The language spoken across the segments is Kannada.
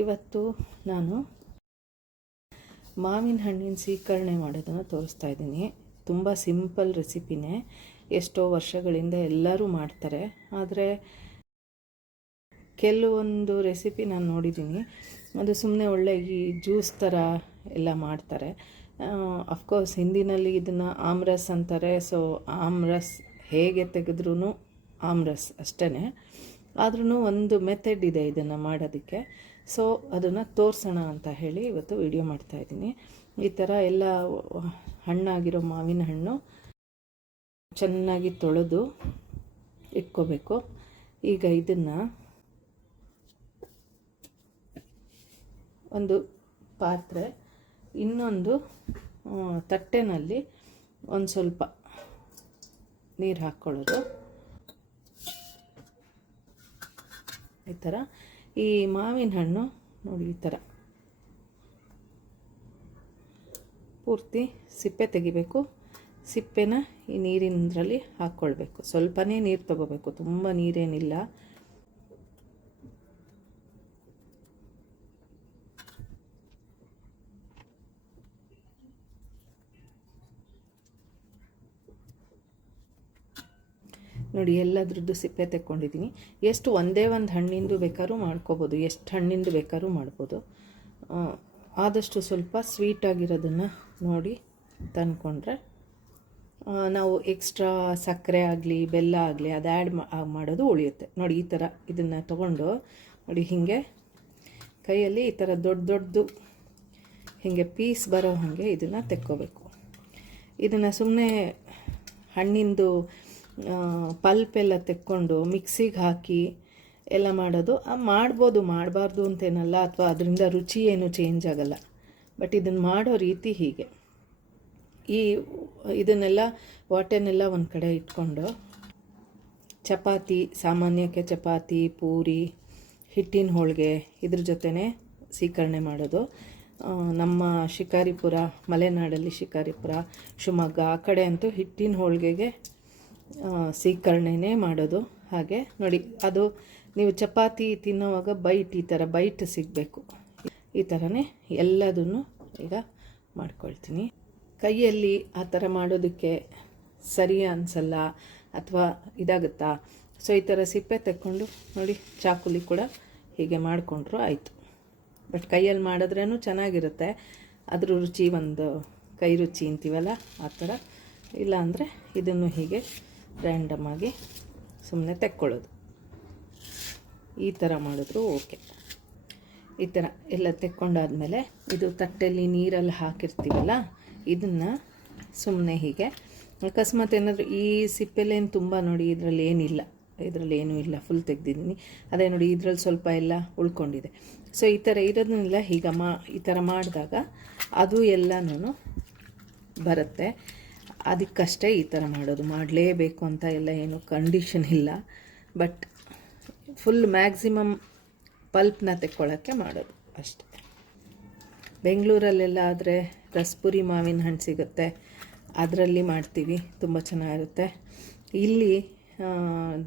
ಇವತ್ತು ನಾನು ಮಾವಿನ ಹಣ್ಣಿನ ಸೀಕರಣೆ ಮಾಡೋದನ್ನು ತೋರಿಸ್ತಾ ಇದ್ದೀನಿ. ತುಂಬ ಸಿಂಪಲ್ ರೆಸಿಪಿನೇ, ಎಷ್ಟೋ ವರ್ಷಗಳಿಂದ ಎಲ್ಲರೂ ಮಾಡ್ತಾರೆ. ಆದರೆ ಕೆಲವೊಂದು ರೆಸಿಪಿ ನಾನು ನೋಡಿದ್ದೀನಿ, ಅದು ಸುಮ್ಮನೆ ಒಳ್ಳೆ ಈ ಜ್ಯೂಸ್ ಥರ ಎಲ್ಲ ಮಾಡ್ತಾರೆ. ಅಫ್ಕೋರ್ಸ್ ಹಿಂದಿನಲ್ಲಿ ಇದನ್ನು ಆಮ್ರಸ್ ಅಂತಾರೆ. ಸೊ ಆಮ್ರಸ್ ಹೇಗೆ ತೆಗೆದ್ರೂ ಆಮ್ರಸ್ ಅಷ್ಟೇ. ಆದ್ರೂ ಒಂದು ಮೆಥಡ್ ಇದೆ ಇದನ್ನು ಮಾಡೋದಕ್ಕೆ. ಸೊ ಅದನ್ನು ತೋರಿಸೋಣ ಅಂತ ಹೇಳಿ ಇವತ್ತು ವಿಡಿಯೋ ಮಾಡ್ತಾಯಿದ್ದೀನಿ. ಈ ಥರ ಎಲ್ಲ ಹಣ್ಣಾಗಿರೋ ಮಾವಿನ ಹಣ್ಣು ಚೆನ್ನಾಗಿ ತೊಳೆದು ಇಟ್ಕೋಬೇಕು. ಈಗ ಇದನ್ನು ಒಂದು ಪಾತ್ರೆ, ಇನ್ನೊಂದು ತಟ್ಟೆನಲ್ಲಿ ಒಂದು ಸ್ವಲ್ಪ ನೀರು ಹಾಕ್ಕೊಳ್ಳೋದು. ಈ ಥರ ಈ ಮಾವಿನ ಹಣ್ಣು ನೋಡಿ, ಈ ಥರ ಪೂರ್ತಿ ಸಿಪ್ಪೆ ತೆಗಿಬೇಕು. ಸಿಪ್ಪೆನ ಈ ನೀರಿನದ್ರಲ್ಲಿ ಹಾಕ್ಕೊಳ್ಬೇಕು. ಸ್ವಲ್ಪನೇ ನೀರು ತಗೋಬೇಕು, ತುಂಬ ನೀರೇನಿಲ್ಲ. ನೋಡಿ, ಎಲ್ಲದ್ರದ್ದು ಸಿಪ್ಪೆ ತೆಕ್ಕೊಂಡಿದ್ದೀನಿ. ಎಷ್ಟು ಒಂದೇ ಒಂದು ಹಣ್ಣಿಂದು ಬೇಕಾದ್ರೂ ಮಾಡ್ಕೋಬೋದು, ಎಷ್ಟು ಹಣ್ಣಿಂದು ಬೇಕಾದ್ರೂ ಮಾಡ್ಬೋದು. ಆದಷ್ಟು ಸ್ವಲ್ಪ ಸ್ವೀಟಾಗಿರೋದನ್ನು ನೋಡಿ ತಂದ್ಕೊಂಡ್ರೆ ನಾವು ಎಕ್ಸ್ಟ್ರಾ ಸಕ್ಕರೆ ಆಗಲಿ ಬೆಲ್ಲ ಆಗಲಿ ಅದು ಆ್ಯಡ್ ಮಾಡೋದು ಉಳಿಯುತ್ತೆ. ನೋಡಿ, ಈ ಥರ ಇದನ್ನು ತೊಗೊಂಡು ನೋಡಿ, ಹೀಗೆ ಕೈಯಲ್ಲಿ ಈ ಥರ ದೊಡ್ಡದು ಹೀಗೆ ಪೀಸ್ ಬರೋ ಹಾಗೆ ಇದನ್ನು ತೆಕ್ಕೋಬೇಕು. ಇದನ್ನು ಸುಮ್ಮನೆ ಹಣ್ಣಿಂದು ಪಲ್ಪ್ ಎಲ್ಲ ತೆಕ್ಕೊಂಡು ಮಿಕ್ಸಿಗೆ ಹಾಕಿ ಎಲ್ಲ ಮಾಡೋದು ಮಾಡ್ಬೋದು, ಮಾಡಬಾರ್ದು ಅಂತೇನಲ್ಲ, ಅಥವಾ ಅದರಿಂದ ರುಚಿ ಏನು ಚೇಂಜ್ ಆಗಲ್ಲ. ಬಟ್ ಇದನ್ನು ಮಾಡೋ ರೀತಿ ಹೀಗೆ. ಇದನ್ನೆಲ್ಲ ವಾಟೆನೆಲ್ಲ ಒಂದು ಕಡೆ ಇಟ್ಕೊಂಡು ಚಪಾತಿ, ಸಾಮಾನ್ಯಕ್ಕೆ ಚಪಾತಿ, ಪೂರಿ, ಹಿಟ್ಟಿನ ಹೋಳಿಗೆ ಇದ್ರ ಜೊತೆನೇ ಸೀಕರಣೆ ಮಾಡೋದು. ನಮ್ಮ ಶಿಕಾರಿಪುರ, ಮಲೆನಾಡಲ್ಲಿ ಶಿಕಾರಿಪುರ, ಶಿವಮೊಗ್ಗ ಆ ಕಡೆ ಅಂತೂ ಹಿಟ್ಟಿನ ಹೋಳಿಗೆಗೆ ಸೀಕರಣೆನೇ ಮಾಡೋದು. ಹಾಗೆ ನೋಡಿ, ಅದು ನೀವು ಚಪಾತಿ ತಿನ್ನೋವಾಗ ಈ ಥರ ಬೈಟ್ ಸಿಗಬೇಕು. ಈ ಥರನೇ ಎಲ್ಲದನ್ನು ಈಗ ಮಾಡ್ಕೊಳ್ತೀನಿ. ಕೈಯಲ್ಲಿ ಆ ಥರ ಮಾಡೋದಕ್ಕೆ ಸರಿ ಅನಿಸಲ್ಲ ಅಥವಾ ಇದಾಗುತ್ತಾ. ಸೊ ಈ ಥರ ಸಿಪ್ಪೆ ತೆಕ್ಕೊಂಡು ನೋಡಿ, ಚಾಕುಲಿ ಕೂಡ ಹೀಗೆ ಮಾಡಿಕೊಂಡ್ರು ಆಯಿತು. ಬಟ್ ಕೈಯಲ್ಲಿ ಮಾಡಿದ್ರೂ ಚೆನ್ನಾಗಿರುತ್ತೆ. ಅದ್ರ ರುಚಿ ಒಂದು ಕೈ ರುಚಿ ಅಂತೀವಲ್ಲ ಆ ಥರ. ಇಲ್ಲ ಅಂದರೆ ಇದನ್ನು ಹೀಗೆ ರ್ಯಾಂಡಮಾಗಿ ಸುಮ್ಮನೆ ತೆಕ್ಕೊಳ್ಳೋದು. ಈ ಥರ ಮಾಡಿದ್ರು ಓಕೆ. ಈ ಥರ ಎಲ್ಲ ತೆಕ್ಕೊಂಡಾದಮೇಲೆ ಇದು ತಟ್ಟೆಯಲ್ಲಿ ನೀರಲ್ಲಿ ಹಾಕಿರ್ತೀವಲ್ಲ, ಇದನ್ನು ಸುಮ್ಮನೆ ಹೀಗೆ ಅಕಸ್ಮಾತ್ ಏನಾದರೂ ಈ ಸಿಪ್ಪೆಲೇನು ತುಂಬ ನೋಡಿ, ಇದರಲ್ಲಿ ಏನೂ ಇಲ್ಲ, ಫುಲ್ ತೆಗೆದಿದ್ದೀನಿ. ಅದೇ ನೋಡಿ, ಇದರಲ್ಲಿ ಸ್ವಲ್ಪ ಎಲ್ಲ ಉಳ್ಕೊಂಡಿದೆ. ಸೊ ಈ ಥರ ಇರೋದನ್ನೆಲ್ಲ ಈಗ ಈ ಥರ ಮಾಡಿದಾಗ ಅದು ಎಲ್ಲನೂ ಬರುತ್ತೆ. ಅದಕ್ಕಷ್ಟೇ ಈ ಥರ ಮಾಡೋದು, ಮಾಡಲೇಬೇಕು ಅಂತ ಎಲ್ಲ ಏನು ಕಂಡೀಷನ್ ಇಲ್ಲ. ಬಟ್ ಫುಲ್ ಮ್ಯಾಕ್ಸಿಮಮ್ ಪಲ್ಪ್ನ ತೆಕ್ಕೊಳ್ಳೋಕ್ಕೆ ಮಾಡೋದು ಅಷ್ಟೆ. ಬೆಂಗಳೂರಲ್ಲೆಲ್ಲ ಆದರೆ ರಸಪುರಿ ಮಾವಿನ ಹಣ್ಣು ಸಿಗುತ್ತೆ, ಅದರಲ್ಲಿ ಮಾಡ್ತೀವಿ, ತುಂಬ ಚೆನ್ನಾಗಿರುತ್ತೆ. ಇಲ್ಲಿ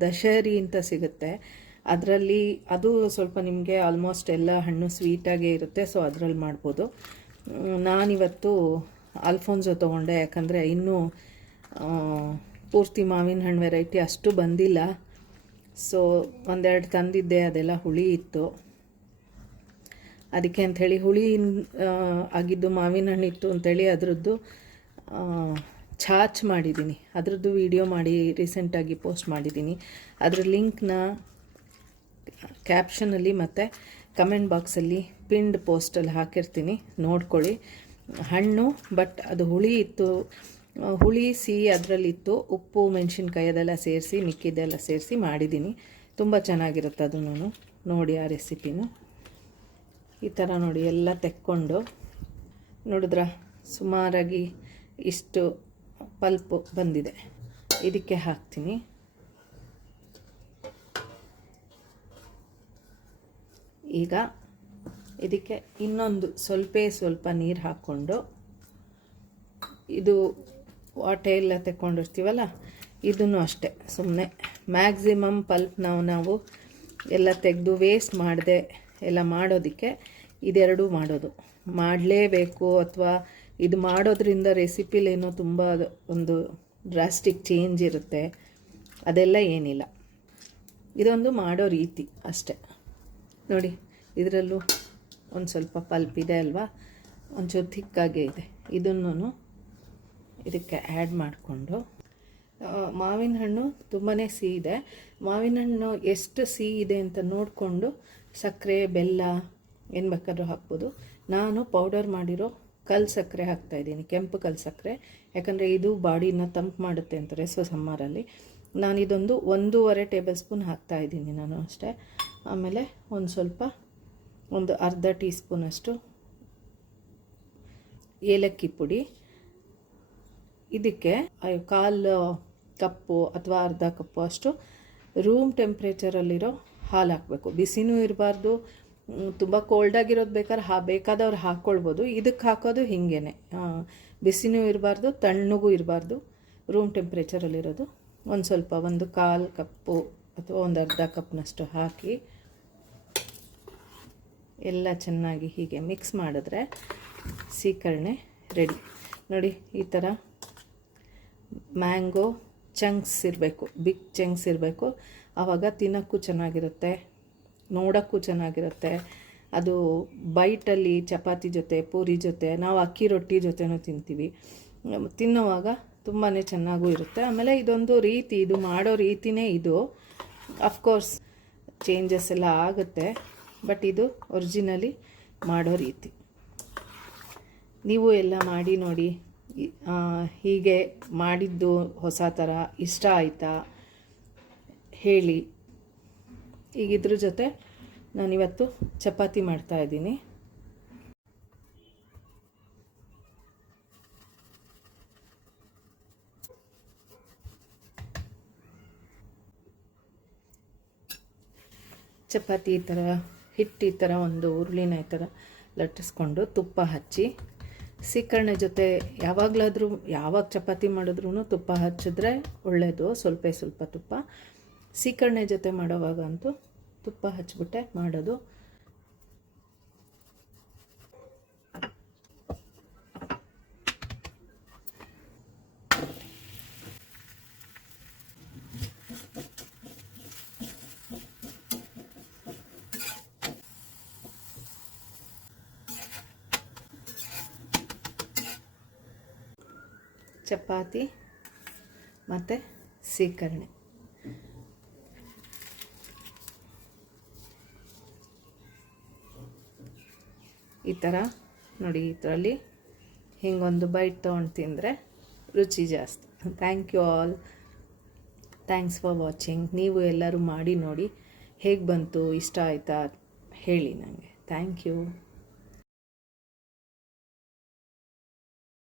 ದಶಹರಿ ಅಂತ ಸಿಗುತ್ತೆ, ಅದರಲ್ಲಿ ಅದು ಸ್ವಲ್ಪ ನಿಮಗೆ ಆಲ್ಮೋಸ್ಟ್ ಎಲ್ಲ ಹಣ್ಣು ಸ್ವೀಟಾಗೇ ಇರುತ್ತೆ. ಸೊ ಅದರಲ್ಲಿ ಮಾಡ್ಬೋದು. ನಾನಿವತ್ತು ಅಲ್ಫೋನ್ಸೋ ತೊಗೊಂಡೆ, ಯಾಕಂದರೆ ಇನ್ನೂ ಪೂರ್ತಿ ಮಾವಿನ ಹಣ್ಣು ವೆರೈಟಿ ಅಷ್ಟು ಬಂದಿಲ್ಲ. ಸೊ ಒಂದೆರಡು ತಂದಿದ್ದೆ, ಅದೆಲ್ಲ ಹುಳಿ ಇತ್ತು. ಅದಕ್ಕೆ ಅಂಥೇಳಿ ಹುಳಿ ಆಗಿದ್ದು ಮಾವಿನ ಹಣ್ಣಿತ್ತು ಅಂಥೇಳಿ ಅದರದ್ದು ಛಾಚ್ ಮಾಡಿದ್ದೀನಿ. ಅದರದ್ದು ವಿಡಿಯೋ ಮಾಡಿ ರೀಸೆಂಟಾಗಿ ಪೋಸ್ಟ್ ಮಾಡಿದ್ದೀನಿ. ಅದರ ಲಿಂಕ್ನ ಕ್ಯಾಪ್ಷನಲ್ಲಿ ಮತ್ತು ಕಮೆಂಟ್ ಬಾಕ್ಸಲ್ಲಿ ಪಿನ್ಡ್ ಪೋಸ್ಟಲ್ಲಿ ಹಾಕಿರ್ತೀನಿ, ನೋಡ್ಕೊಳ್ಳಿ. ಹಣ್ಣು ಬಟ್ ಅದು ಹುಳಿ ಇತ್ತು, ಹುಳಿ ಸಿಹಿ ಅದರಲ್ಲಿತ್ತು. ಉಪ್ಪು ಮೆಣಸಿನ್ಕಾಯಿ ಅದೆಲ್ಲ ಸೇರಿಸಿ, ಮಿಕ್ಕಿದೆಲ್ಲ ಸೇರಿಸಿ ಮಾಡಿದ್ದೀನಿ. ತುಂಬ ಚೆನ್ನಾಗಿರುತ್ತೆ ಅದನ್ನು ನೋಡಿ, ಆ ರೆಸಿಪಿನೂ. ಈ ಥರ ನೋಡಿ ಎಲ್ಲ ತೆಕ್ಕೊಂಡು ನೋಡಿದ್ರ ಸುಮಾರಾಗಿ ಇಷ್ಟು ಪಲ್ಪು ಬಂದಿದೆ. ಇದಕ್ಕೆ ಹಾಕ್ತೀನಿ. ಈಗ ಇದಕ್ಕೆ ಇನ್ನೊಂದು ಸ್ವಲ್ಪ ನೀರು ಹಾಕ್ಕೊಂಡು, ಇದು ವಾಟೆ ಎಲ್ಲ ತೆಕ್ಕೊಂಡಿರ್ತೀವಲ್ಲ, ಇದನ್ನು ಅಷ್ಟೇ ಸುಮ್ಮನೆ ಮ್ಯಾಕ್ಸಿಮಮ್ ಪಲ್ಪ್ ನಾವು ಎಲ್ಲ ತೆಗೆದು ವೇಸ್ಟ್ ಮಾಡದೆ ಎಲ್ಲ ಮಾಡೋದಕ್ಕೆ ಇದೆರಡು ಮಾಡೋದು. ಮಾಡಲೇಬೇಕು ಅಥವಾ ಇದು ಮಾಡೋದ್ರಿಂದ ರೆಸಿಪಿಲೇನೋ ತುಂಬ ಒಂದು ಡ್ರಾಸ್ಟಿಕ್ ಚೇಂಜ್ ಇರುತ್ತೆ, ಅದೆಲ್ಲ ಏನಿಲ್ಲ. ಇದೊಂದು ಮಾಡೋ ರೀತಿ ಅಷ್ಟೆ. ನೋಡಿ, ಇದರಲ್ಲೂ ಒಂದು ಸ್ವಲ್ಪ ಪಲ್ಪ್ ಇದೆ ಅಲ್ವಾ, ಒಂಚೂರು ಥಿಕ್ಕಾಗೇ ಇದೆ. ಇದನ್ನು ಇದಕ್ಕೆ ಆ್ಯಡ್ ಮಾಡಿಕೊಂಡು, ಮಾವಿನ ಹಣ್ಣು ತುಂಬಾ ಸಿಹಿ ಇದೆ. ಮಾವಿನ ಹಣ್ಣು ಎಷ್ಟು ಸಿಹಿ ಇದೆ ಅಂತ ನೋಡಿಕೊಂಡು ಸಕ್ಕರೆ, ಬೆಲ್ಲ ಏನು ಬೇಕಾದ್ರೂ ಹಾಕ್ಬೋದು. ನಾನು ಪೌಡರ್ ಮಾಡಿರೋ ಕಲ್ಲು ಸಕ್ಕರೆ ಹಾಕ್ತಾಯಿದ್ದೀನಿ, ಕೆಂಪು ಕಲ್ಲು ಸಕ್ಕರೆ. ಯಾಕಂದರೆ ಇದು ಬಾಡಿನ ತಂಪು ಮಾಡುತ್ತೆ ಅಂತಾರೆ ಸಮ್ಮರಲ್ಲಿ. ನಾನು ಇದೊಂದು 1.5 ಟೇಬಲ್ ಸ್ಪೂನ್ ಹಾಕ್ತಾಯಿದ್ದೀನಿ ನಾನು ಅಷ್ಟೇ. ಆಮೇಲೆ ಒಂದು ಅರ್ಧ ಟೀ ಸ್ಪೂನಷ್ಟು ಏಲಕ್ಕಿ ಪುಡಿ. ಇದಕ್ಕೆ 1/4 ಕಪ್ಪು ಅಥವಾ ಅರ್ಧ ಕಪ್ಪು ಅಷ್ಟು ರೂಮ್ ಟೆಂಪ್ರೇಚರಲ್ಲಿರೋ ಹಾಲು ಹಾಕಬೇಕು. ಬಿಸಿನೂ ಇರಬಾರ್ದು, ತುಂಬ ಕೋಲ್ಡಾಗಿರೋದು ಬೇಕಾದವ್ರು ಹಾಕ್ಕೊಳ್ಬೋದು. ಇದಕ್ಕೆ ಹಾಕೋದು ಹಿಂಗೇ, ಬಿಸಿನೂ ಇರಬಾರ್ದು, ತಣ್ಣಗೂ ಇರಬಾರ್ದು, ರೂಮ್ ಟೆಂಪ್ರೇಚರಲ್ಲಿರೋದು. ಒಂದು 1/4 ಕಪ್ಪು ಅಥವಾ ಒಂದು ಅರ್ಧ ಕಪ್ನಷ್ಟು ಹಾಕಿ ಎಲ್ಲ ಚೆನ್ನಾಗಿ ಹೀಗೆ ಮಿಕ್ಸ್ ಮಾಡಿದ್ರೆ ಸೀಕರಣೆ ರೆಡಿ. ನೋಡಿ, ಈ ಥರ ಮ್ಯಾಂಗೋ ಚಂಕ್ಸ್ ಇರಬೇಕು, ಬಿಗ್ ಚಂಕ್ಸ್ ಇರಬೇಕು. ಆವಾಗ ತಿನ್ನೋಕ್ಕೂ ಚೆನ್ನಾಗಿರುತ್ತೆ, ನೋಡೋಕ್ಕೂ ಚೆನ್ನಾಗಿರುತ್ತೆ. ಅದು ಬೈಟಲ್ಲಿ ಚಪಾತಿ ಜೊತೆ, ಪೂರಿ ಜೊತೆ, ನಾವು ಅಕ್ಕಿ ರೊಟ್ಟಿ ಜೊತೆನೂ ತಿಂತೀವಿ. ತಿನ್ನೋವಾಗ ತುಂಬಾ ಚೆನ್ನಾಗೂ ಇರುತ್ತೆ. ಆಮೇಲೆ ಇದೊಂದು ರೀತಿ, ಇದು ಮಾಡೋ ರೀತಿನೇ ಇದು. ಅಫ್ಕೋರ್ಸ್ ಚೇಂಜಸ್ ಎಲ್ಲ ಆಗುತ್ತೆ, ಬಟ್ ಇದು ಒರಿಜಿನಲಿ ಮಾಡೋ ರೀತಿ. ನೀವು ಎಲ್ಲ ಮಾಡಿ ನೋಡಿ. ಹೀಗೆ ಮಾಡಿದ್ದು ಹೊಸ ಥರ ಇಷ್ಟ ಆಯಿತಾ ಹೇಳಿ. ಈಗ ಇದ್ರ ಜೊತೆ ನಾನಿವತ್ತು ಚಪಾತಿ ಮಾಡ್ತಾಯಿದ್ದೀನಿ. ಚಪಾತಿ ಈ ಥರ ಹಿಟ್ಟು ಈ ಥರ ಒಂದು ಉರುಳಿನ ಈ ಥರ ಲಟ್ಟಿಸ್ಕೊಂಡು ತುಪ್ಪ ಹಚ್ಚಿ, ಸೀಕರಣೆ ಜೊತೆ ಯಾವಾಗ ಚಪಾತಿ ಮಾಡಿದ್ರೂ ತುಪ್ಪ ಹಚ್ಚಿದ್ರೆ ಒಳ್ಳೆಯದು. ಸ್ವಲ್ಪ ತುಪ್ಪ. ಸೀಕರಣೆ ಜೊತೆ ಮಾಡೋವಾಗ ಅಂತೂ ತುಪ್ಪ ಹಚ್ಬಿಟ್ಟೆ ಮಾಡೋದು. ಚಪಾತಿ ಮತ್ತು ಸೀಕರಣೆ ಈ ಥರ ನೋಡಿ. ಇದರಲ್ಲಿ ಹಿಂಗೊಂದು ಬೈಟ್ ತೊಗೊಂಡು ತಿಂದರೆ ರುಚಿ ಜಾಸ್ತಿ. Thank you all. Thanks for watching. ನೀವು ಎಲ್ಲರೂ ಮಾಡಿ ನೋಡಿ, ಹೇಗೆ ಬಂತು, ಇಷ್ಟ ಆಯಿತಾ ಹೇಳಿ ನನಗೆ. Thank you.